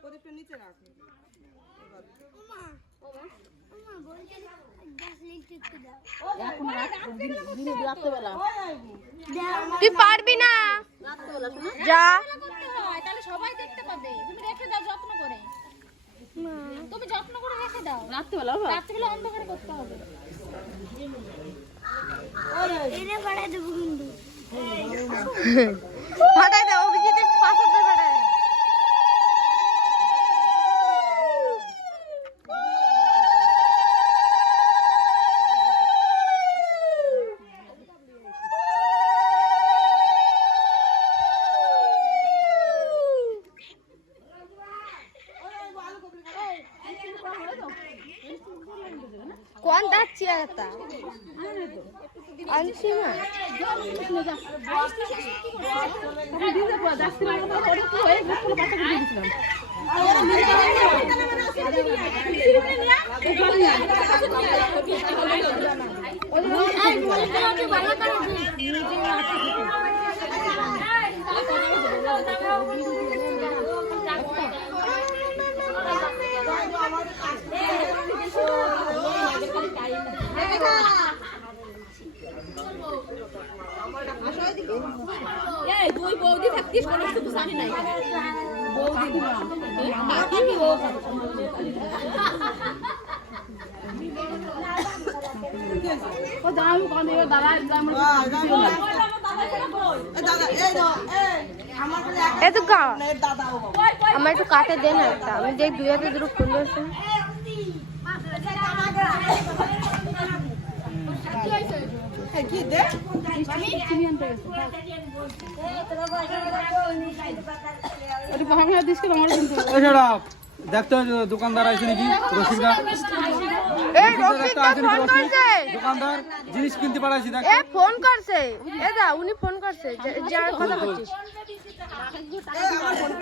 প্রদীপটা নিচে রাখ তুই পারবি না? যা। হয় তাহলে সবাই দেখতে পাবে। তুমি রেখে দাও যত্ন করে। তুমি যত্ন করে রেখে দাও। রাত্রিবেলা রাত্রিবেলা অন্ধকারে করতে হবে। ফাটাই দে অভিজিতের পাশে ফাটাই দে কোন দাচ্ছি একটা আনছি না এই বৌদি থাকতিস কোনো কিছু জানি নাই। ও এবার আমার একটু কাটে দে না একটা। আমি দেখ দুই হাতে দুটো ফুল আছে কি দে ওটি ভাঙা দিস করে আমার কিন্তু এছাড়া দেখতে দোকানদার আছে নাকি? রসিদা? এই রফিক দা ফোন করছে। দোকানদার জিনিস কিনতে পারাইছি দেখ। এ ফোন করছে। এ দা উনি ফোন করছে। যার কথা বলছিস।